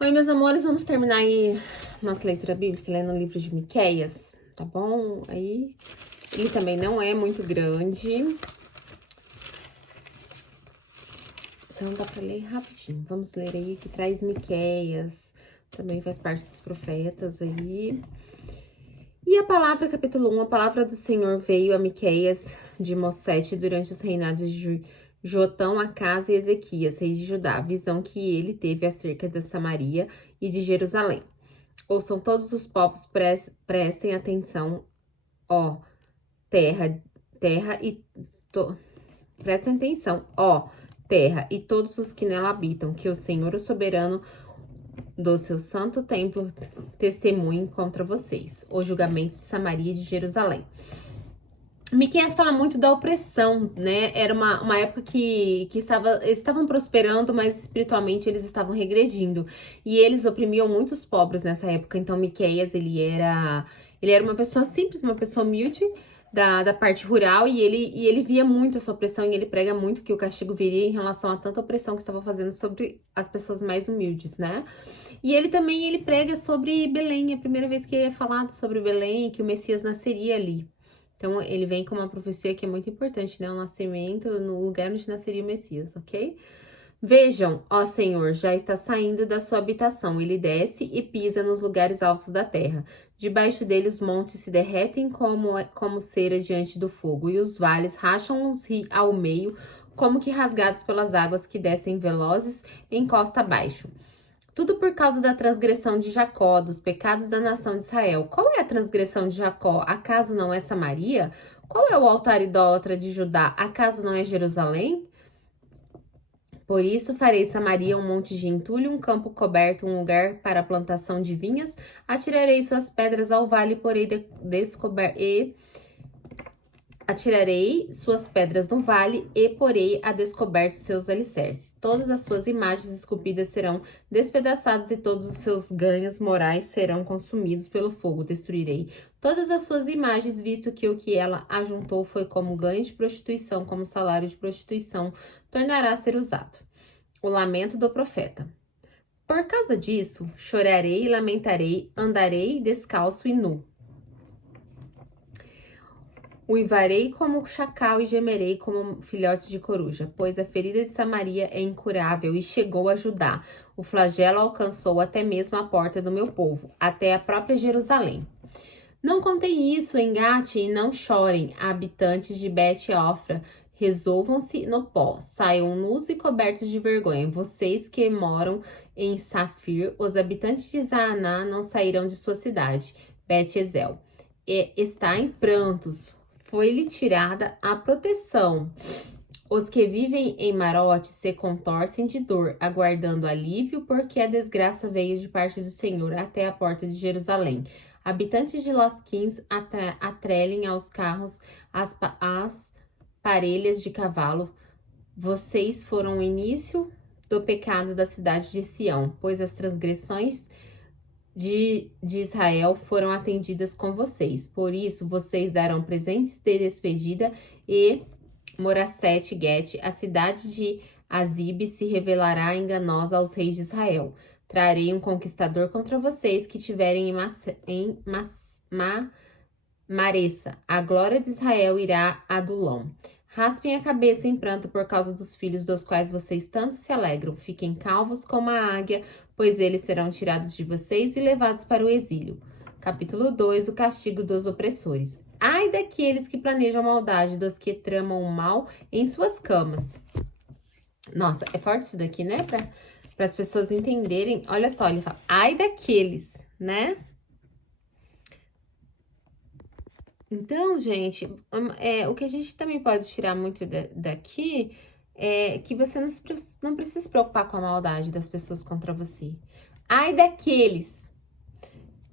Oi, meus amores, vamos terminar aí nossa leitura bíblica lendo o livro de Miqueias, tá bom? Aí, ele também não é muito grande, então dá pra ler rapidinho. Vamos ler aí que traz Miqueias, também faz parte dos profetas aí. E a palavra, capítulo 1, a palavra do Senhor veio a Miqueias de Mosete durante os reinados de Jotão, Acás e Ezequias, rei de Judá, a visão que ele teve acerca de Samaria e de Jerusalém. Ouçam todos os povos, prestem atenção, ó, terra, terra e... Prestem atenção, ó, terra e todos os que nela habitam, que o Senhor, o soberano do seu santo templo, testemunhe contra vocês o julgamento de Samaria e de Jerusalém. Miqueias fala muito da opressão, né? Era uma época que eles estavam prosperando, mas espiritualmente eles estavam regredindo. E eles oprimiam muitos pobres nessa época. Então, Miqueias, ele era uma pessoa simples, uma pessoa humilde da parte rural. E ele via muito essa opressão e ele prega muito que o castigo viria em relação a tanta opressão que estava fazendo sobre as pessoas mais humildes, né? E ele prega sobre Belém. É a primeira vez que é falado sobre Belém, que o Messias nasceria ali. Então, ele vem com uma profecia que é muito importante, né? O nascimento no lugar onde nasceria o Messias, ok? Vejam, ó Senhor, já está saindo da sua habitação. Ele desce e pisa nos lugares altos da terra. Debaixo dele os montes se derretem como cera diante do fogo, e os vales racham-se ao meio, como que rasgados pelas águas que descem velozes em costa abaixo. Tudo por causa da transgressão de Jacó, dos pecados da nação de Israel. Qual é a transgressão de Jacó? Acaso não é Samaria? Qual é o altar idólatra de Judá? Acaso não é Jerusalém? Por isso farei Samaria um monte de entulho, um campo coberto, um lugar para a plantação de vinhas. Atirarei suas pedras ao vale, porém Atirarei suas pedras no vale e porei a descoberto seus alicerces. Todas as suas imagens esculpidas serão despedaçadas e todos os seus ganhos morais serão consumidos pelo fogo. Destruirei todas as suas imagens, visto que o que ela ajuntou foi como ganho de prostituição, como salário de prostituição, tornará a ser usado. O lamento do profeta. Por causa disso, chorarei e lamentarei, andarei descalço e nu. Uivarei como chacal e gemerei como filhote de coruja, pois a ferida de Samaria é incurável e chegou a Judá. O flagelo alcançou até mesmo a porta do meu povo, até a própria Jerusalém. Não contem isso em Gate e não chorem, habitantes de Bet-Ofra. Resolvam-se no pó, saiam nus e cobertos de vergonha. Vocês que moram em Safir, os habitantes de Zaaná não sairão de sua cidade, Bet-Ezel. Está em prantos. Foi-lhe tirada a proteção. Os que vivem em Marote se contorcem de dor, aguardando alívio, porque a desgraça veio de parte do Senhor até a porta de Jerusalém. Habitantes de Lasquins atrelem aos carros as parelhas de cavalo. Vocês foram o início do pecado da cidade de Sião, pois as transgressões de Israel foram atendidas com vocês. Por isso, vocês darão presentes de despedida e Morasete Gete, a cidade de Azibe, se revelará enganosa aos reis de Israel. Trarei um conquistador contra vocês que tiverem em Maressa. A glória de Israel irá a Adulão. Raspem a cabeça em pranto por causa dos filhos dos quais vocês tanto se alegram. Fiquem calvos como a águia, pois eles serão tirados de vocês e levados para o exílio. Capítulo 2, o castigo dos opressores. Ai daqueles que planejam maldade, dos que tramam o mal em suas camas. Nossa, é forte isso daqui, né? Para as pessoas entenderem. Olha só, ele fala, ai daqueles, né? Então, gente, o que a gente também pode tirar muito daqui é que você não precisa se preocupar com a maldade das pessoas contra você. Ai daqueles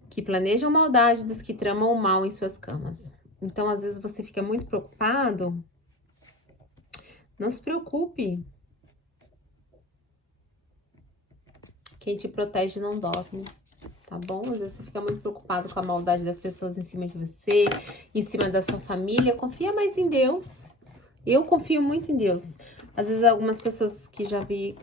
que planejam maldade, dos que tramam o mal em suas camas. Então, às vezes, você fica muito preocupado. Não se preocupe. Quem te protege não dorme. Tá bom? Às vezes você fica muito preocupado com a maldade das pessoas em cima de você, em cima da sua família. Confia mais em Deus. Eu confio muito em Deus. Às vezes algumas pessoas que já vi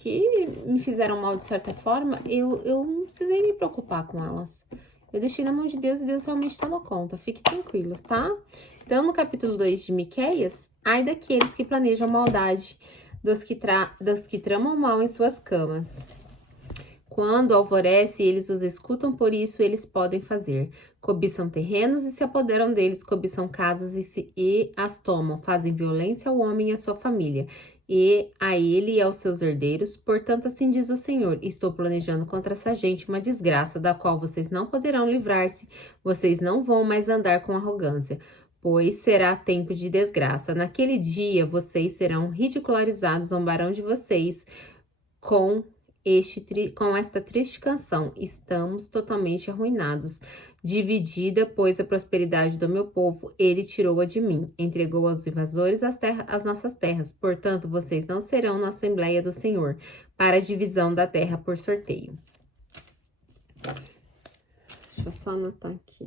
que me fizeram mal de certa forma, eu não precisei me preocupar com elas. Eu deixei na mão de Deus e Deus realmente tomou conta. Fiquem tranquilos, tá? Então, no capítulo 2 de Miqueias, ai daqueles que planejam maldade, dos que tramam mal em suas camas. Quando alvorece, eles os escutam, por isso eles podem fazer. Cobiçam terrenos e se apoderam deles, cobiçam casas e as tomam, fazem violência ao homem e à sua família, e a ele e aos seus herdeiros. Portanto, assim diz o Senhor: estou planejando contra essa gente uma desgraça, da qual vocês não poderão livrar-se, vocês não vão mais andar com arrogância, pois será tempo de desgraça. Naquele dia, vocês serão ridicularizados, zombarão de vocês com esta triste canção: estamos totalmente arruinados. Dividida, pois, a prosperidade do meu povo, ele tirou-a de mim, entregou aos invasores as nossas terras. Portanto, vocês não serão na Assembleia do Senhor, para a divisão da terra por sorteio. Deixa eu só anotar aqui.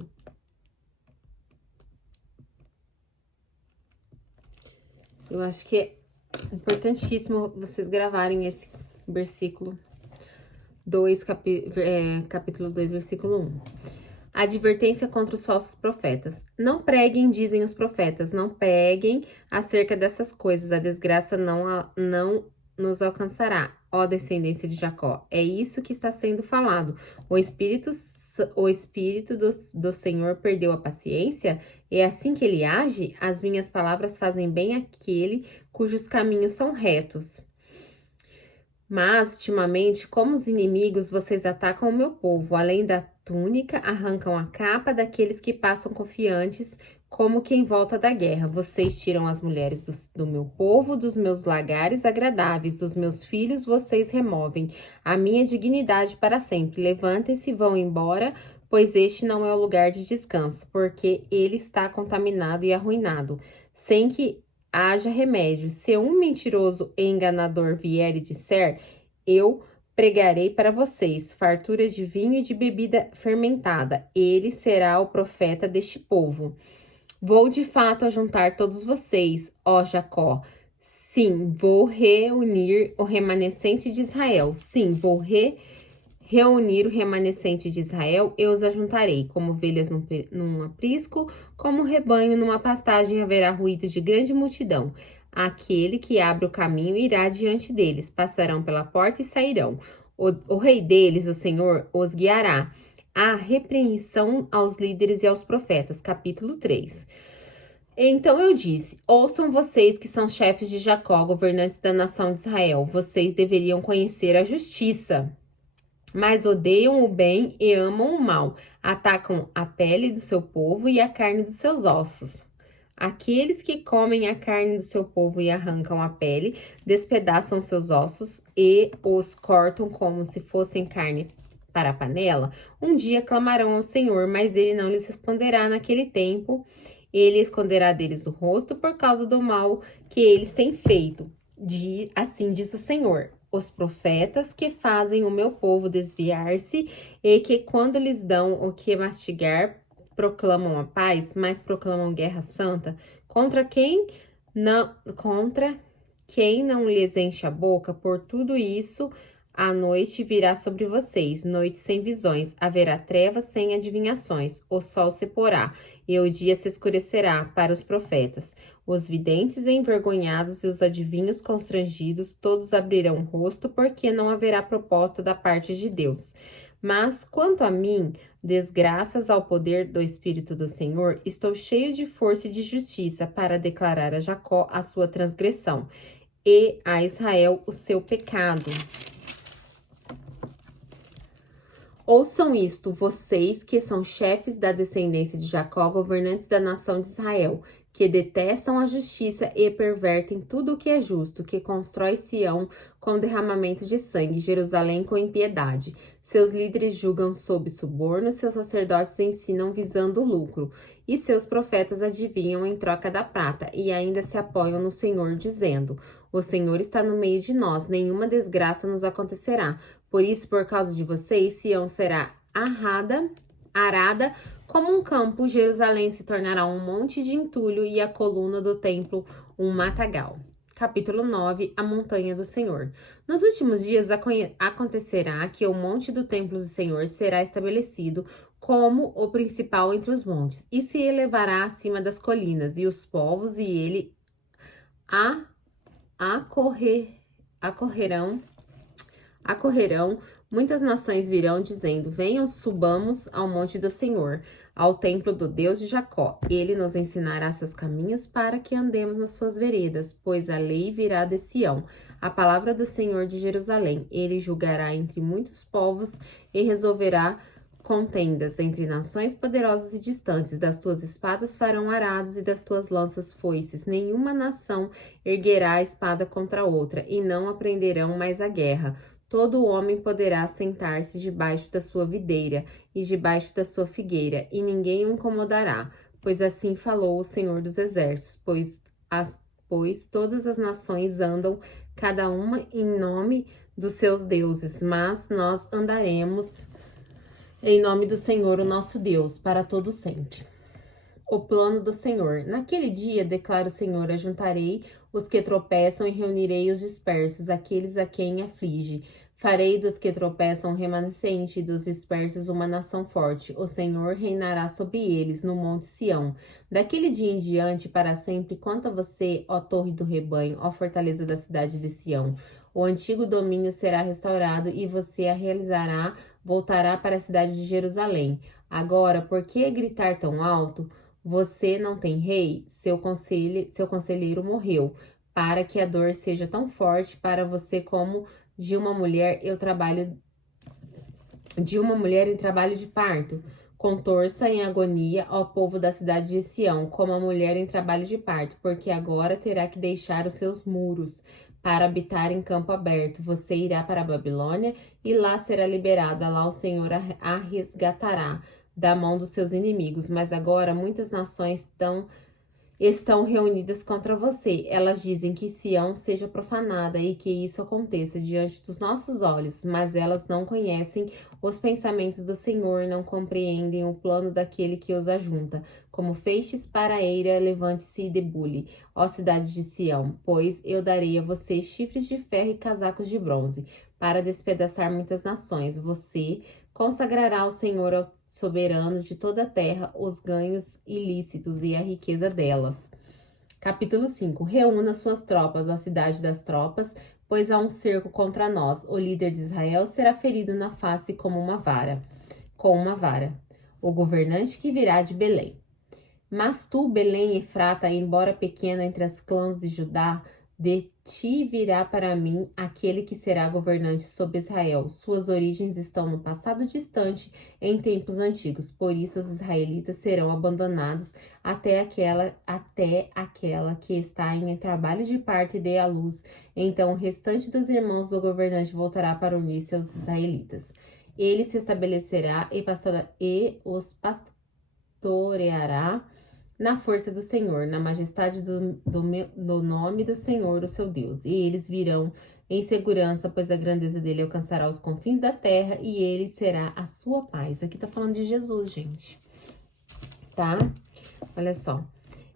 Eu acho que é importantíssimo vocês gravarem esse versículo 2, capítulo 2, versículo 1. Advertência contra os falsos profetas. Não preguem, dizem os profetas, não preguem acerca dessas coisas, a desgraça não nos alcançará, ó descendência de Jacó. É isso que está sendo falado. O Espírito do Senhor perdeu a paciência? É assim que ele age? As minhas palavras fazem bem àquele cujos caminhos são retos. Mas, ultimamente, como os inimigos, vocês atacam o meu povo. Além da túnica, arrancam a capa daqueles que passam confiantes, como quem volta da guerra. Vocês tiram as mulheres do meu povo, dos meus lagares agradáveis, dos meus filhos, vocês removem a minha dignidade para sempre. Levantem-se e vão embora, pois este não é o lugar de descanso, porque ele está contaminado e arruinado, sem que haja remédio. Se um mentiroso e enganador vier e disser: eu pregarei para vocês fartura de vinho e de bebida fermentada, ele será o profeta deste povo. Vou de fato ajuntar todos vocês, ó Jacó. Sim, vou reunir o remanescente de Israel. Sim, vou reunir o remanescente de Israel, eu os ajuntarei, como ovelhas num aprisco, como rebanho numa pastagem haverá ruído de grande multidão. Aquele que abre o caminho irá diante deles, passarão pela porta e sairão. O rei deles, o Senhor, os guiará. A repreensão aos líderes e aos profetas. Capítulo 3. Então eu disse: ouçam vocês que são chefes de Jacó, governantes da nação de Israel. Vocês deveriam conhecer a justiça, mas odeiam o bem e amam o mal. Atacam a pele do seu povo e a carne dos seus ossos. Aqueles que comem a carne do seu povo e arrancam a pele, despedaçam seus ossos e os cortam como se fossem carne para a panela, um dia clamarão ao Senhor, mas ele não lhes responderá naquele tempo. Ele esconderá deles o rosto por causa do mal que eles têm feito. Assim diz o Senhor: os profetas que fazem o meu povo desviar-se e que, quando lhes dão o que mastigar, proclamam a paz, mas proclamam guerra santa contra quem não lhes enche a boca. Por tudo isso, a noite virá sobre vocês, noite sem visões, haverá trevas sem adivinhações, o sol se porá e o dia se escurecerá para os profetas. Os videntes envergonhados e os adivinhos constrangidos, todos abrirão o rosto, porque não haverá proposta da parte de Deus. Mas, quanto a mim, desgraças ao poder do Espírito do Senhor, estou cheio de força e de justiça para declarar a Jacó a sua transgressão e a Israel o seu pecado. Ouçam isto, vocês que são chefes da descendência de Jacó, governantes da nação de Israel, que detestam a justiça e pervertem tudo o que é justo, que constrói Sião com derramamento de sangue, Jerusalém com impiedade. Seus líderes julgam sob suborno, seus sacerdotes ensinam visando lucro, e seus profetas adivinham em troca da prata, e ainda se apoiam no Senhor, dizendo: o Senhor está no meio de nós, nenhuma desgraça nos acontecerá. Por isso, por causa de vocês, Sião será arada como um campo, Jerusalém se tornará um monte de entulho e a coluna do templo um matagal. Capítulo 9, a montanha do Senhor. Nos últimos dias acontecerá que o monte do templo do Senhor será estabelecido como o principal entre os montes, e se elevará acima das colinas, e os povos e ele a acorrerão, muitas nações virão dizendo: venham, subamos ao monte do Senhor, ao templo do Deus de Jacó. Ele nos ensinará seus caminhos para que andemos nas suas veredas, pois a lei virá de Sião, a palavra do Senhor de Jerusalém. Ele julgará entre muitos povos e resolverá contendas entre nações poderosas e distantes. Das tuas espadas farão arados e das tuas lanças foices. Nenhuma nação erguerá a espada contra outra, e não aprenderão mais a guerra. Todo homem poderá sentar-se debaixo da sua videira e debaixo da sua figueira, e ninguém o incomodará, pois assim falou o Senhor dos Exércitos, pois todas as nações andam, cada uma em nome dos seus deuses, mas nós andaremos em nome do Senhor, o nosso Deus, para todo sempre. O plano do Senhor. Naquele dia, declara o Senhor, ajuntarei os que tropeçam e reunirei os dispersos, aqueles a quem aflige. Farei dos que tropeçam um remanescente e dos dispersos uma nação forte. O Senhor reinará sobre eles no monte Sião. Daquele dia em diante, para sempre, quanto a você, ó torre do rebanho, ó fortaleza da cidade de Sião. O antigo domínio será restaurado e você a realizará, voltará para a cidade de Jerusalém. Agora, por que gritar tão alto? Você não tem rei? Seu conselheiro morreu. Para que a dor seja tão forte para você como de uma mulher em trabalho de parto. Contorça em agonia, ó povo da cidade de Sião, como a mulher em trabalho de parto, porque agora terá que deixar os seus muros para habitar em campo aberto. Você irá para a Babilônia e lá será liberada. Lá o Senhor a resgatará da mão dos seus inimigos. Mas agora muitas nações estão reunidas contra você. Elas dizem que Sião seja profanada e que isso aconteça diante dos nossos olhos, mas elas não conhecem os pensamentos do Senhor, não compreendem o plano daquele que os ajunta. Como feixes para a eira, levante-se e debule, ó cidade de Sião, pois eu darei a você chifres de ferro e casacos de bronze, para despedaçar muitas nações. Você consagrará ao Senhor, ao soberano de toda a terra, os ganhos ilícitos e a riqueza delas. Capítulo 5. Reúna suas tropas, ó cidade das tropas, pois há um cerco contra nós. O líder de Israel será ferido na face com uma vara. O governante que virá de Belém. Mas tu, Belém Efrata, embora pequena entre as clãs de Judá, de ti virá para mim aquele que será governante sobre Israel. Suas origens estão no passado distante, em tempos antigos. Por isso os israelitas serão abandonados até aquela que está em trabalho de parto e dê à luz. Então o restante dos irmãos do governante voltará para unir-se aos israelitas. Ele se estabelecerá e os pastoreará na força do Senhor, na majestade do nome do Senhor, o seu Deus. E eles virão em segurança, pois a grandeza dele alcançará os confins da terra e ele será a sua paz. Aqui tá falando de Jesus, gente. Tá? Olha só.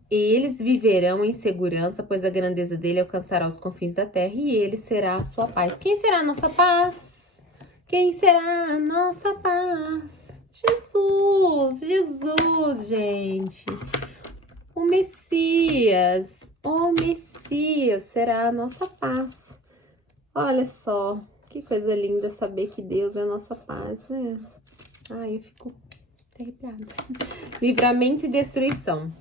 Eles viverão em segurança, pois a grandeza dele alcançará os confins da terra e ele será a sua paz. Quem será a nossa paz? Quem será a nossa paz? Jesus, gente. O Messias será a nossa paz. Olha só, que coisa linda saber que Deus é a nossa paz, né? Ai, eu fico arrepiada. Livramento e destruição.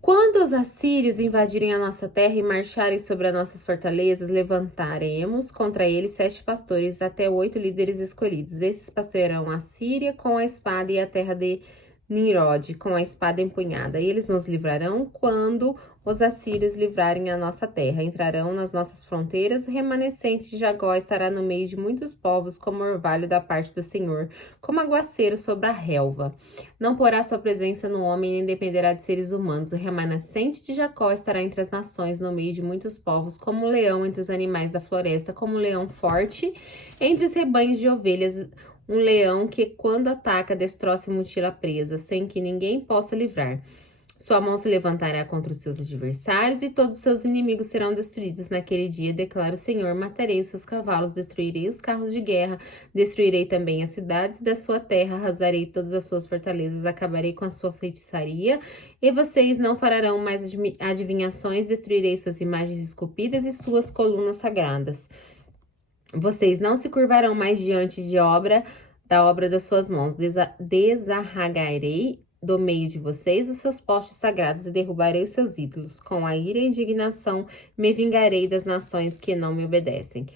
Quando os assírios invadirem a nossa terra e marcharem sobre as nossas fortalezas, levantaremos contra eles 7 pastores, até 8 líderes escolhidos. Esses pastorearão a Síria com a espada e a terra de Nimrod com a espada empunhada. E eles nos livrarão quando os assírios livrarem a nossa terra. Entrarão nas nossas fronteiras. O remanescente de Jacó estará no meio de muitos povos, como orvalho da parte do Senhor, como aguaceiro sobre a relva. Não porá sua presença no homem, nem dependerá de seres humanos. O remanescente de Jacó estará entre as nações, no meio de muitos povos, como um leão entre os animais da floresta, como um leão forte entre os rebanhos de ovelhas. Um leão que, quando ataca, destroça e mutila a presa, sem que ninguém possa livrar. Sua mão se levantará contra os seus adversários e todos os seus inimigos serão destruídos. Naquele dia, declara o Senhor, matarei os seus cavalos, destruirei os carros de guerra, destruirei também as cidades da sua terra, arrasarei todas as suas fortalezas, acabarei com a sua feitiçaria, e vocês não farão mais adivinhações, destruirei suas imagens esculpidas e suas colunas sagradas. Vocês não se curvarão mais diante da obra das suas mãos. Desarragarei do meio de vocês os seus postes sagrados e derrubarei os seus ídolos. Com a ira e indignação me vingarei das nações que não me obedecem.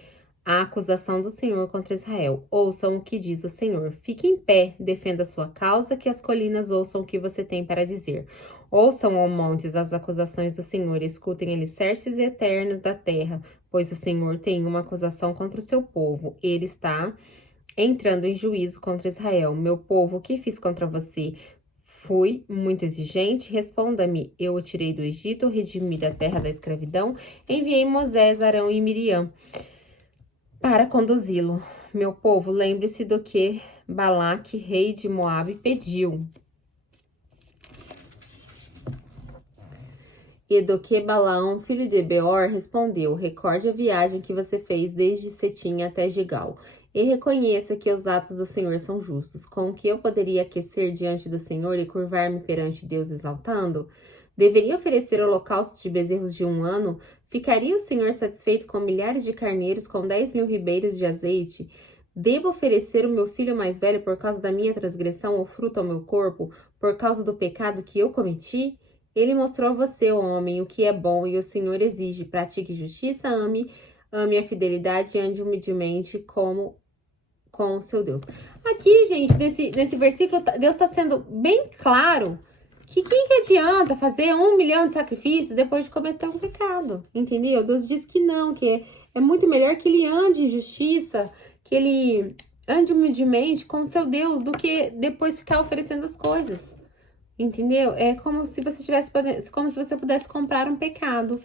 A acusação do Senhor contra Israel. Ouçam o que diz o Senhor. Fique em pé, defenda a sua causa, que as colinas ouçam o que você tem para dizer. Ouçam, ó montes, as acusações do Senhor, escutem alicerces eternos da terra, pois o Senhor tem uma acusação contra o seu povo. Ele está entrando em juízo contra Israel. Meu povo, o que fiz contra você? Fui muito exigente? Responda-me. Eu o tirei do Egito, redimi da terra da escravidão, enviei Moisés, Arão e Miriam para conduzi-lo. Meu povo, lembre-se do que Balaque, rei de Moabe, pediu. E do que Balaão, filho de Beor, respondeu: recorde a viagem que você fez desde Cetim até Gigal, e reconheça que os atos do Senhor são justos. Com que eu poderia aquecer diante do Senhor e curvar-me perante Deus exaltando? Deveria oferecer holocaustos de bezerros de 1 ano? Ficaria o Senhor satisfeito com milhares de carneiros, com 10.000 ribeiros de azeite? Devo oferecer o meu filho mais velho por causa da minha transgressão, ou fruto ao meu corpo, por causa do pecado que eu cometi? Ele mostrou a você, ó homem, o que é bom, e o Senhor exige: pratique justiça, ame a fidelidade e ande humildemente com o seu Deus. Aqui, gente, nesse versículo, Deus está sendo bem claro que quem que adianta fazer 1 milhão de sacrifícios depois de cometer um pecado, entendeu? Deus diz que não, que é muito melhor que ele ande em justiça, que ele ande humildemente com o seu Deus, do que depois ficar oferecendo as coisas. Entendeu? É como se você como se você pudesse comprar um pecado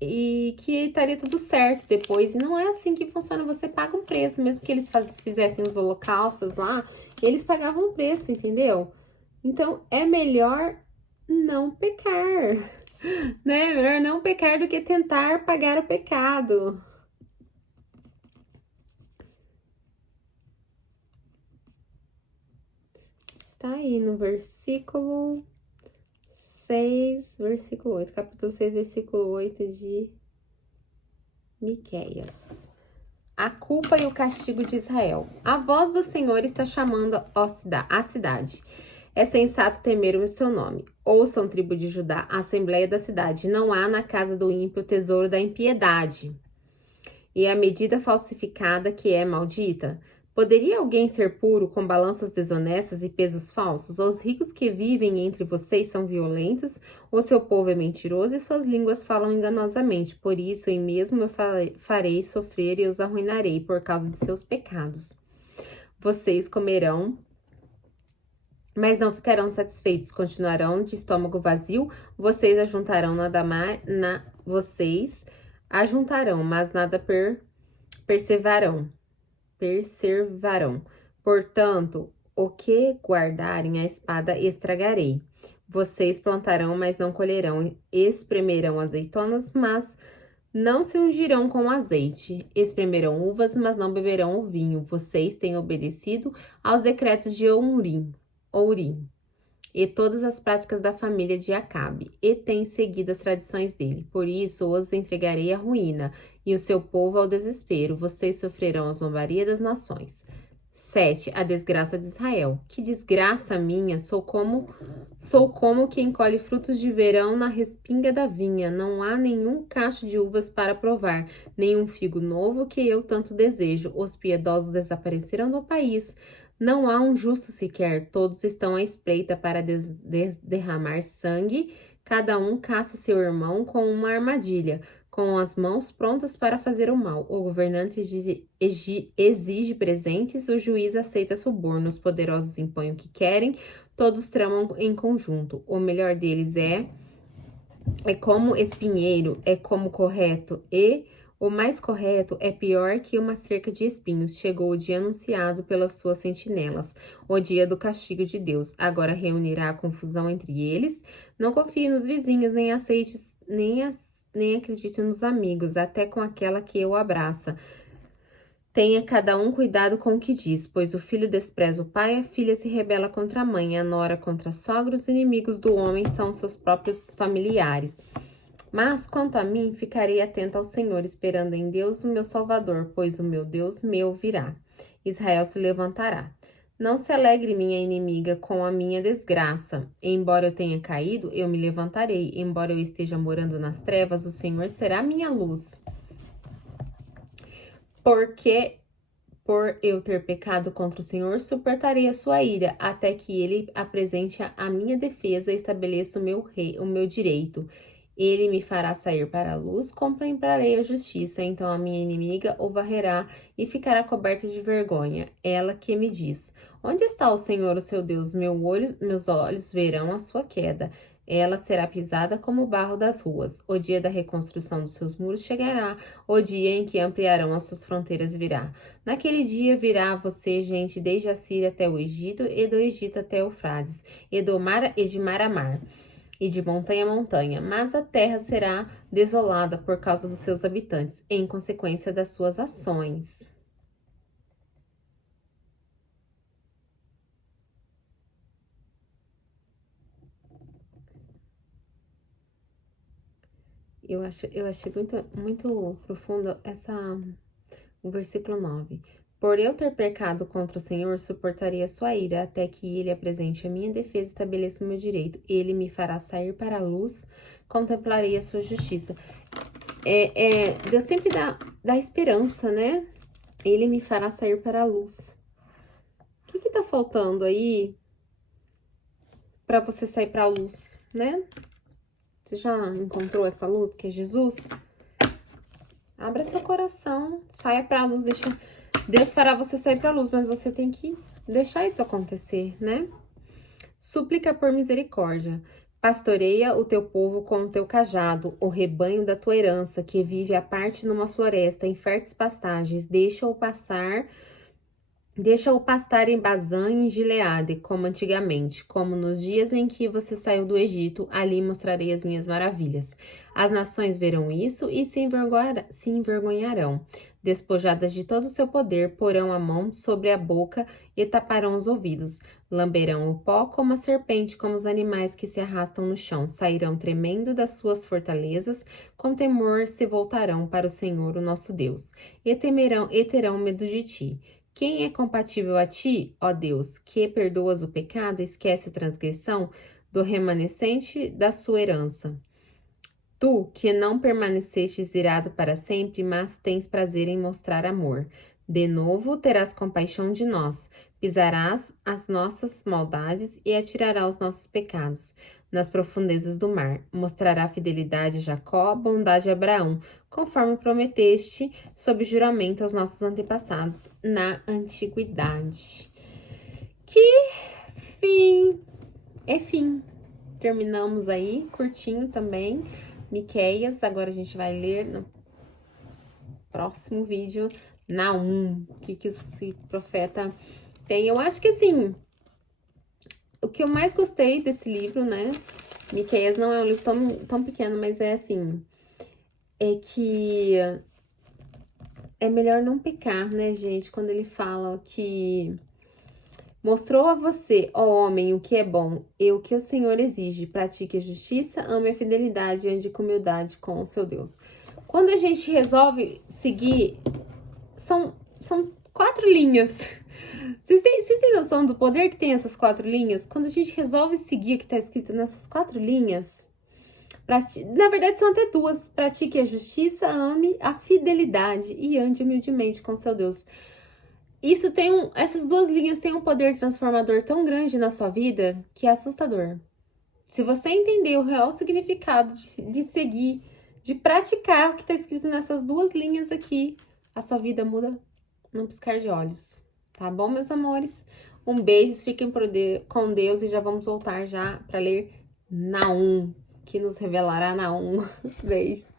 e que estaria tudo certo depois. E não é assim que funciona. Você paga um preço, mesmo que eles fizessem os holocaustos lá, eles pagavam um preço, entendeu? Então é melhor não pecar, né? É melhor não pecar do que tentar pagar o pecado. Tá aí no versículo 6, versículo 8, capítulo 6, versículo 8 de Miqueias. A culpa e o castigo de Israel. A voz do Senhor está chamando a cidade. É sensato temer o seu nome. Ouçam, tribo de Judá, a assembleia da cidade. Não há na casa do ímpio o tesouro da impiedade. E a medida falsificada que é maldita. Poderia alguém ser puro com balanças desonestas e pesos falsos? Os ricos que vivem entre vocês são violentos, o seu povo é mentiroso e suas línguas falam enganosamente. Por isso, em mesmo eu farei sofrer e os arruinarei por causa de seus pecados. Vocês comerão, mas não ficarão satisfeitos, continuarão de estômago vazio. Vocês ajuntarão mas nada perseverarão. Portanto, o que guardarem a espada estragarei. Vocês plantarão, mas não colherão. Espremerão azeitonas, mas não se ungirão com azeite. Espremerão uvas, mas não beberão o vinho. Vocês têm obedecido aos decretos de Ourim e todas as práticas da família de Acabe, e têm seguido as tradições dele. Por isso, os entregarei à ruína, e o seu povo ao desespero. Vocês sofrerão a zombaria das nações. 7. A desgraça de Israel. Que desgraça minha! Sou como quem colhe frutos de verão na respinga da vinha. Não há nenhum cacho de uvas para provar, nenhum figo novo que eu tanto desejo. Os piedosos desapareceram do país. Não há um justo sequer, todos estão à espreita para derramar sangue, cada um caça seu irmão com uma armadilha, com as mãos prontas para fazer o mal. O governante exige presentes, o juiz aceita subornos, os poderosos impõem o que querem, todos tramam em conjunto. O melhor deles é como espinheiro, é como correto, e O mais correto é pior que uma cerca de espinhos. Chegou o dia anunciado pelas suas sentinelas, o dia do castigo de Deus. Agora reunirá a confusão entre eles. Não confie nos vizinhos, nem aceites, nem acredite nos amigos, até com aquela que o abraça. Tenha cada um cuidado com o que diz, pois o filho despreza o pai, a filha se rebela contra a mãe, a nora contra a sogra, os inimigos do homem são seus próprios familiares. Mas, quanto a mim, ficarei atenta ao Senhor, esperando em Deus o meu Salvador, pois o meu Deus meu virá. Israel se levantará. Não se alegre minha inimiga com a minha desgraça. Embora eu tenha caído, eu me levantarei. Embora eu esteja morando nas trevas, o Senhor será minha luz. Porque, por eu ter pecado contra o Senhor, suportarei a sua ira, até que ele apresente a minha defesa e estabeleça o meu direito. Ele me fará sair para a luz, contemplarei a justiça, então a minha inimiga o varrerá e ficará coberta de vergonha. Ela que me diz: onde está o Senhor, o seu Deus? Meus olhos verão a sua queda. Ela será pisada como o barro das ruas. O dia da reconstrução dos seus muros chegará, o dia em que ampliarão as suas fronteiras virá. Naquele dia virá a você gente desde a Síria até o Egito, e do Egito até o Eufrates, e de mar a mar, e de montanha a montanha, mas a terra será desolada por causa dos seus habitantes, em consequência das suas ações. Eu achei muito profundo o versículo 9. Por eu ter pecado contra o Senhor, suportarei a sua ira, até que ele apresente a minha defesa e estabeleça o meu direito. Ele me fará sair para a luz, contemplarei a sua justiça. Deus sempre dá esperança, né? Ele me fará sair para a luz. O que tá faltando aí para você sair para a luz, né? Você já encontrou essa luz, que é Jesus? Abra seu coração, saia para a luz, Deus fará você sair para a luz, mas você tem que deixar isso acontecer, né? Súplica por misericórdia. Pastoreia o teu povo com o teu cajado, o rebanho da tua herança, que vive à parte numa floresta, em férteis pastagens. Deixa-o pastar em Bazã e em Gileade, como antigamente, como nos dias em que você saiu do Egito, ali mostrarei as minhas maravilhas. As nações verão isso e se envergonharão. Despojadas de todo o seu poder, porão a mão sobre a boca e taparão os ouvidos. Lamberão o pó como a serpente, como os animais que se arrastam no chão. Sairão tremendo das suas fortalezas, com temor se voltarão para o Senhor, o nosso Deus, e terão medo de ti. Quem é compatível a ti, ó Deus, que perdoas o pecado e esquece a transgressão do remanescente da sua herança? Tu, que não permanecestes irado para sempre, mas tens prazer em mostrar amor. De novo terás compaixão de nós, pisarás as nossas maldades e atirarás os nossos pecados nas profundezas do mar. Mostrará fidelidade a Jacó, bondade a Abraão, conforme prometeste sob juramento aos nossos antepassados na antiguidade. Que fim! É fim. Terminamos aí, curtinho também. Miqueias, agora a gente vai ler no próximo vídeo, Naum, o que esse profeta tem. Eu acho que, assim, o que eu mais gostei desse livro, né, Miqueias não é um livro tão pequeno, mas é assim, é que é melhor não pecar, né, gente, quando ele fala que mostrou a você, ó homem, o que é bom e o que o Senhor exige. Pratique a justiça, ame a fidelidade e ande com humildade com o seu Deus. Quando a gente resolve seguir, são 4 linhas. Vocês têm noção do poder que tem essas 4 linhas? Quando a gente resolve seguir o que está escrito nessas 4 linhas, na verdade são até 2. Pratique a justiça, ame a fidelidade e ande humildemente com o seu Deus. Essas 2 linhas têm um poder transformador tão grande na sua vida que é assustador. Se você entender o real significado de seguir, de praticar o que está escrito nessas 2 linhas aqui, a sua vida muda num piscar de olhos. Tá bom, meus amores? Um beijo, fiquem com Deus e já vamos voltar já para ler Naum, que nos revelará Naum. Beijos.